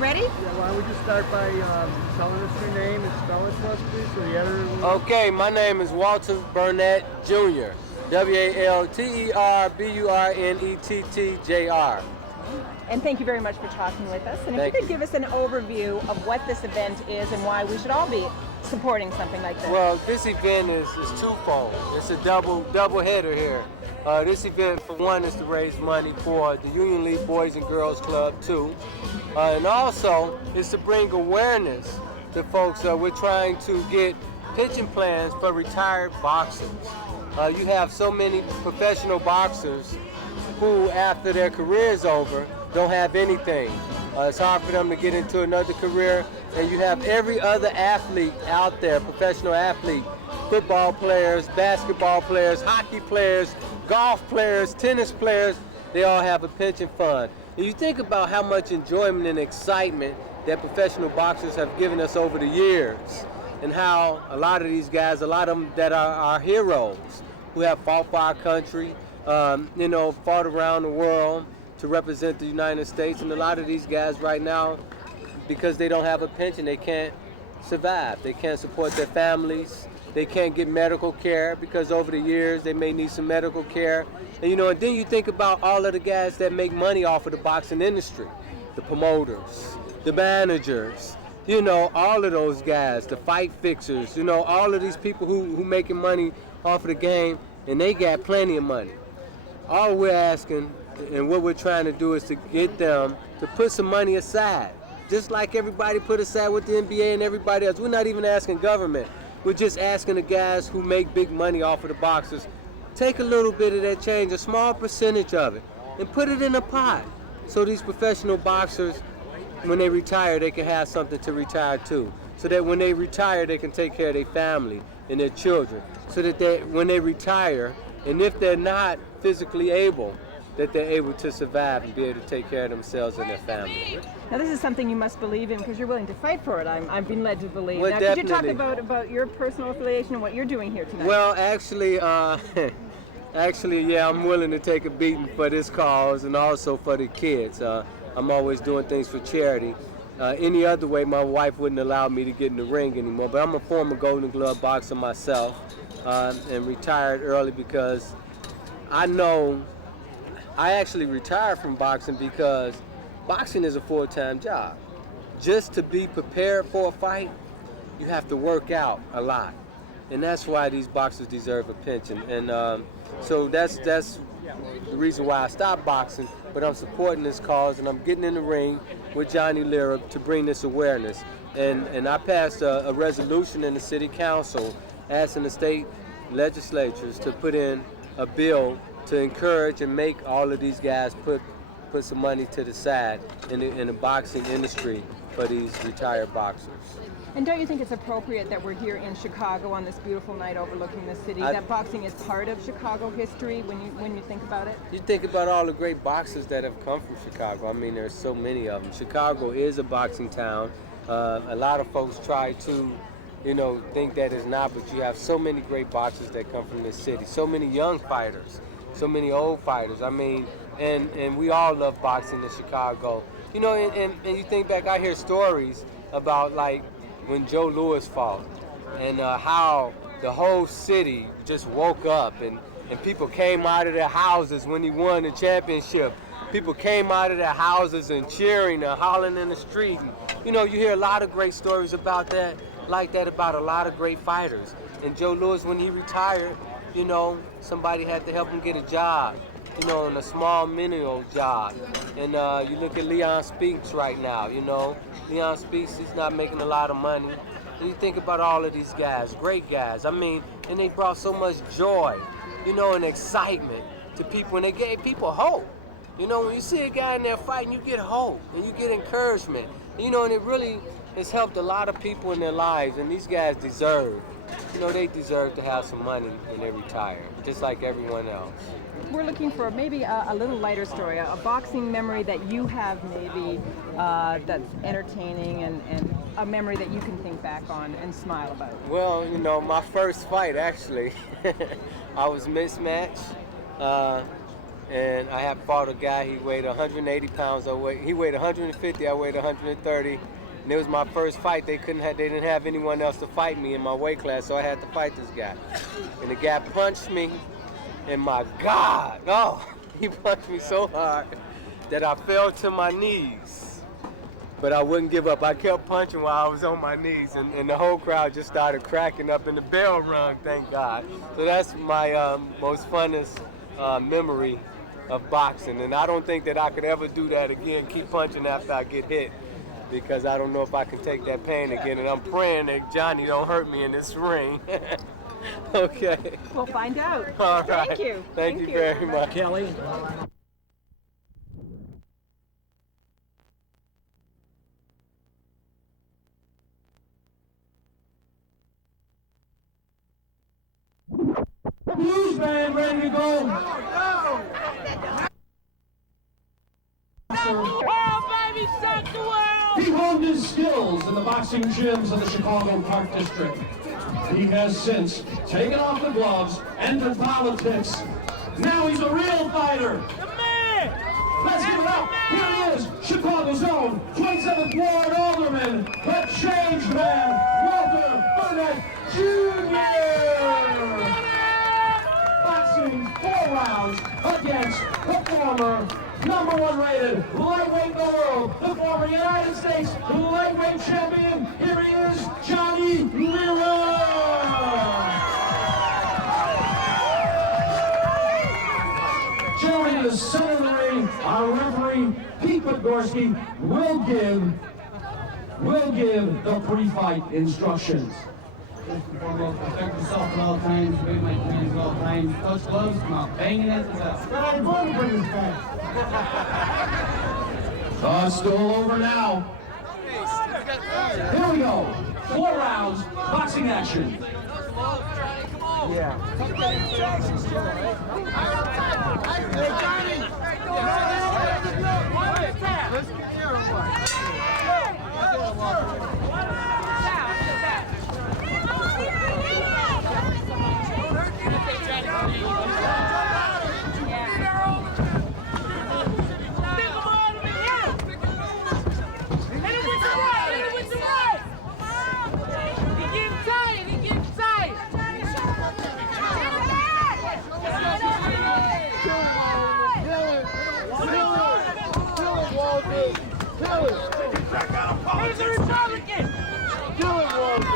ready? Yeah, why don't we just start by telling us your name and spell it to us, please, so the editor will... Okay, my name is Walter Burnett Jr. WALTERBURNETTJR. And thank you very much for talking with us. And if Thank you could you. give us an overview of what this event is and why we should all be supporting something like this. Well, this event is twofold. It's a double header here. This event, for one, is to raise money for the Union League Boys and Girls Club, too. And also, it's to bring awareness to folks. We're trying to get pension plans for retired boxers. You have so many professional boxers who, after their career is over, don't have anything. It's hard for them to get into another career. And you have every other athlete out there, professional athlete, football players, basketball players, hockey players, golf players, tennis players, they all have a pension fund. And you think about how much enjoyment and excitement that professional boxers have given us over the years, and how a lot of these guys, a lot of them that are our heroes, who have fought for our country, fought around the world to represent the United States. And a lot of these guys right now, because they don't have a pension, they can't survive. They can't support their families. They can't get medical care because over the years they may need some medical care. And then you think about all of the guys that make money off of the boxing industry, the promoters, the managers, all of those guys, the fight fixers, all of these people who making money off of the game, and they got plenty of money. All we're asking and what we're trying to do is to get them to put some money aside, just like everybody put aside with the NBA and everybody else. We're not even asking government. We're just asking the guys who make big money off of the boxers, take a little bit of that change, a small percentage of it, and put it in a pot. So these professional boxers, when they retire, they can have something to retire to. So that when they retire, they can take care of their family and their children. So that when they retire, and if they're not physically able, that they're able to survive and be able to take care of themselves and their family. Now this is something you must believe in because you're willing to fight for it. I've been led to believe. Well, now, definitely. Could you talk about your personal affiliation and what you're doing here tonight? Well, actually, yeah, I'm willing to take a beating for this cause and also for the kids. I'm always doing things for charity. Any other way, my wife wouldn't allow me to get in the ring anymore. But I'm a former Golden Glove boxer myself and retired early because I actually retired from boxing because boxing is a full-time job. Just to be prepared for a fight, you have to work out a lot. And that's why these boxers deserve a pension. And so that's the reason why I stopped boxing, but I'm supporting this cause and I'm getting in the ring with Johnny Lira to bring this awareness. And I passed a resolution in the city council asking the state legislatures to put in a bill to encourage and make all of these guys put some money to the side in the boxing industry for these retired boxers. And don't you think it's appropriate that we're here in Chicago on this beautiful night overlooking the city, that boxing is part of Chicago history when you think about it? You think about all the great boxers that have come from Chicago. I mean, there's so many of them. Chicago is a boxing town. A lot of folks try to think that it's not, but you have so many great boxers that come from this city, so many young fighters, so many old fighters. I mean, and we all love boxing in Chicago. And you think back, I hear stories about like when Joe Louis fought and how the whole city just woke up and people came out of their houses when he won the championship. People came out of their houses and cheering and hollering in the street. And, you hear a lot of great stories about that, like that about a lot of great fighters. And Joe Louis, when he retired, somebody had to help him get a job, in a small menial job. And you look at Leon Speaks right now, Leon Speaks, he's not making a lot of money. And you think about all of these guys, great guys. I mean, and they brought so much joy, and excitement to people, and they gave people hope. When you see a guy in there fighting, you get hope, and you get encouragement. And it really has helped a lot of people in their lives, and these guys deserve. They deserve to have some money when they retire, just like everyone else. We're looking for maybe a little lighter story, a boxing memory that you have maybe that's entertaining and a memory that you can think back on and smile about. Well, my first fight, actually, I was mismatched. and I had fought a guy. He weighed 180 pounds. He weighed 150. I weighed 130. And it was my first fight. They didn't have anyone else to fight me in my weight class, so I had to fight this guy. And the guy punched me, and my God, he punched me so hard that I fell to my knees. But I wouldn't give up. I kept punching while I was on my knees, and the whole crowd just started cracking up, and the bell rung, thank God. So that's my most funnest memory of boxing, and I don't think that I could ever do that again, keep punching after I get hit, because I don't know if I can take that pain again, and I'm praying that Johnny don't hurt me in this ring. Okay. We'll find out. All right. Thank you. Thank you very much. Kelly. Blues band ready to go. He honed his skills in the boxing gyms of the Chicago Park District. He has since taken off the gloves, entered politics. Now he's a real fighter. Let's give it up. Here he is, Chicago's own 27th Ward Alderman, the changed man, Walter Burnett Jr. Boxing 4 rounds against the former #1 rated lightweight in the world, the former United States lightweight champion. Here he is, Johnny Lira. Joining the center of the ring, our referee, Pete Podgorski, will give the pre-fight instructions. First and foremost, protect yourself at all times, obey my commands at all times, touch gloves, come out banging at the bell. It's still over now. Here we go. 4 rounds, boxing action. Yeah. He's a Republican! Do it, Walter!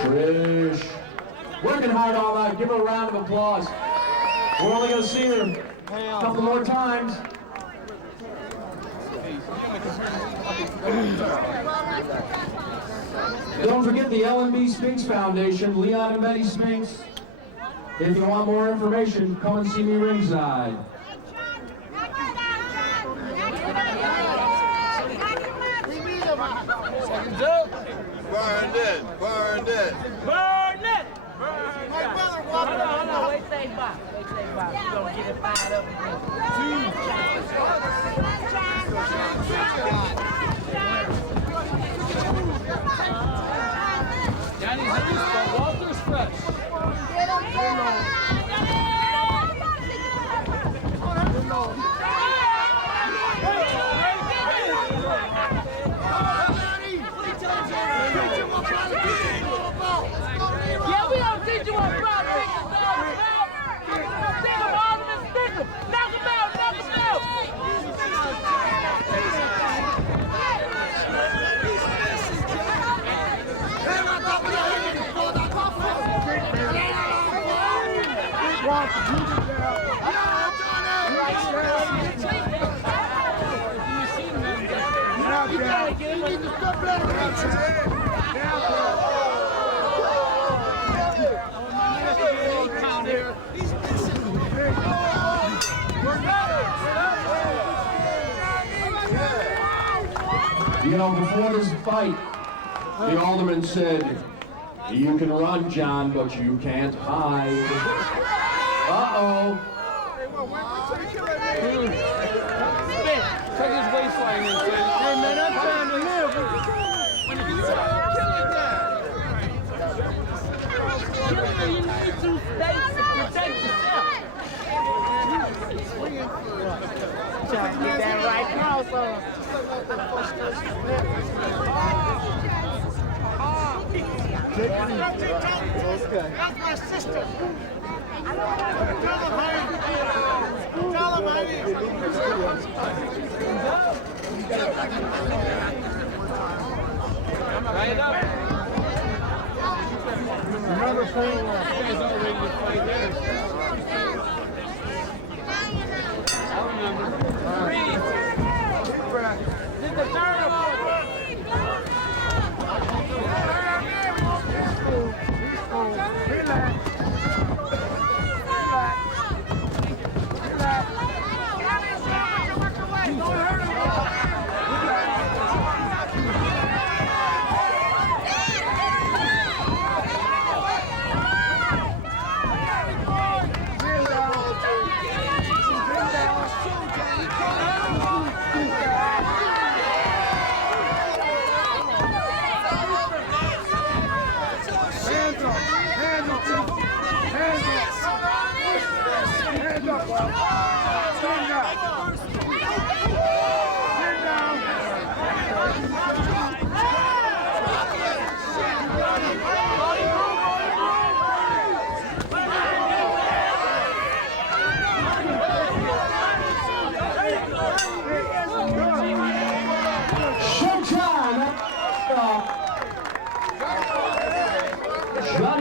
Trish, working hard all night. Give her a round of applause. We're only going to see her a couple more times. Don't forget the L&B Spinks Foundation, Leon and Betty Spinks. If you want more information, come and see me ringside. Burnett! Burnett! Burnett! Hold on, wait till they box. We're gonna get it fired up again. Johnny's loose, but Walter's fresh. Yeah, we don't teach you what politics is all about. Stick them, Alderman, stick them. Knock them out, knock them out. You know, before this fight, the alderman said, "You can run, John, but you can't hide." Uh-oh. Take his waistline in, Sid. Hey, man, I'm trying to live. You need to stay to protect yourself. Trying to get that right cross on. Okay. That's my sister. Tell him, baby. Right up. Another thing, is already to fight there. I remember. This is the third of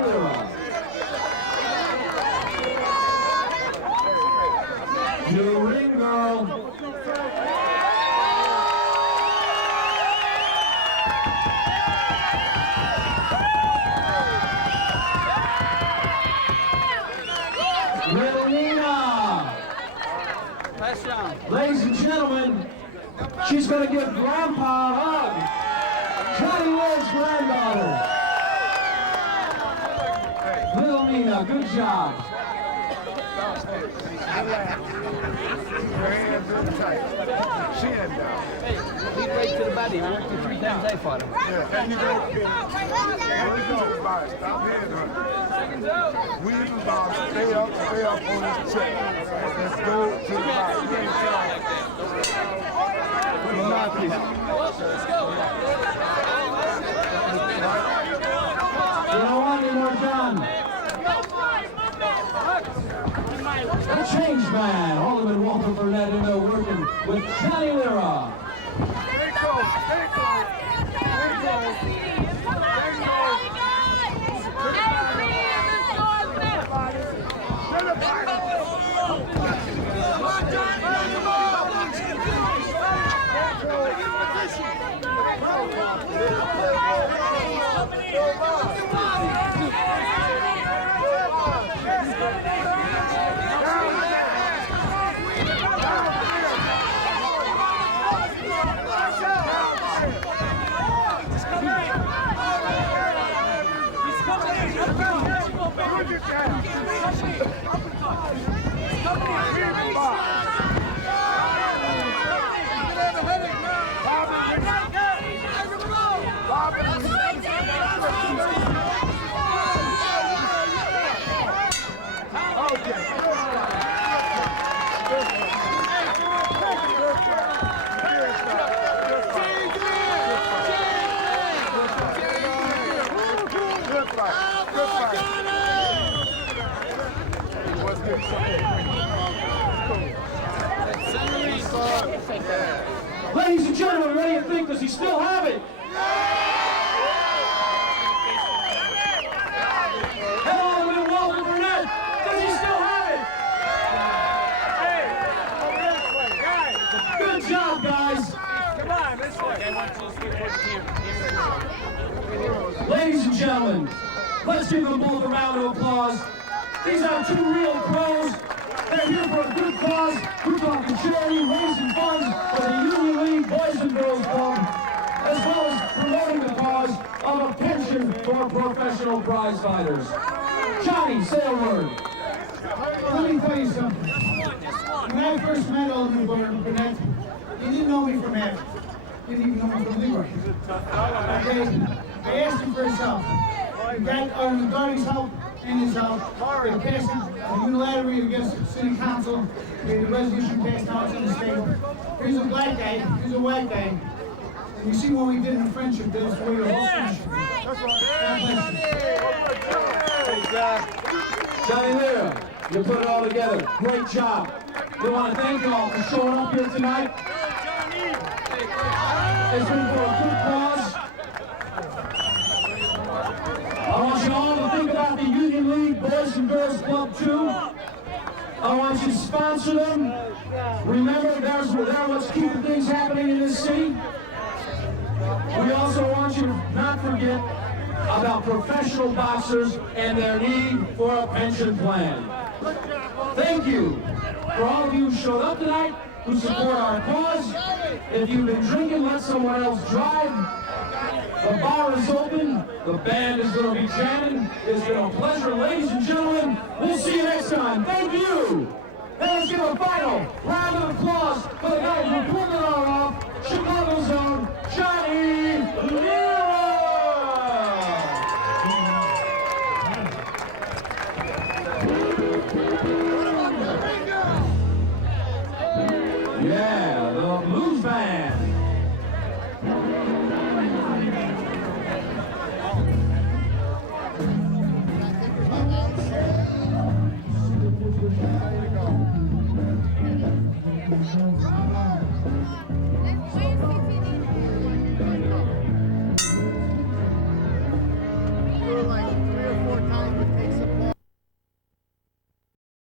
Lira. The ring girl. Lira. Ladies and gentlemen, she's going to give Grandpa a hug. Johnny Lira's granddaughter. Little Nina, good job. He's right to the body. He went to 3 times I fought him. Yeah, and you go. Here we go. Stop hitting her. We stay up on this check. Let's go to the bottom. Let's go. You don't want any more John. The change man, Alderman Walter Burnett in there working with Johnny Lira. Ladies and gentlemen, ready to think, does he still have it? Hello, and welcome, Burnett. Does he still have it? Good job, guys. Come on, this way. Ladies and gentlemen, let's give them both a round of applause. These are two real pros. They're here for a good cause. We're talking charity, raising funds for the Union League Boys and Girls Club, as well as promoting the cause of a pension for professional prize fighters. Johnny, say a word. Let me tell you something. When I first met Alderman Burnett, he didn't know me from Adam. Didn't even know me from Lira. Okay? I asked him for his help. He got our majority's help and his help. They passed it unilaterally against the city council. The resolution passed out in the state. Here's a black guy, here's a white guy. And you see what we did in the friendship, that's the way the whole friendship is. Johnny Lira, you put it all together. Great job. We want to thank you all for showing up here tonight. It's been for a good cause. I want you all to think about the Union League Boys and Girls Club too. I want you to sponsor them. Remember, they're what's keeping things happening in this city. We also want you to not forget about professional boxers and their need for a pension plan. Thank you for all of you who showed up tonight, who support our cause. If you've been drinking, let someone else drive. The bar is open. The band is going to be jamming. It's been a pleasure, ladies and gentlemen. We'll see you next time. Thank you. And let's give a final round of applause for the guys who pulled it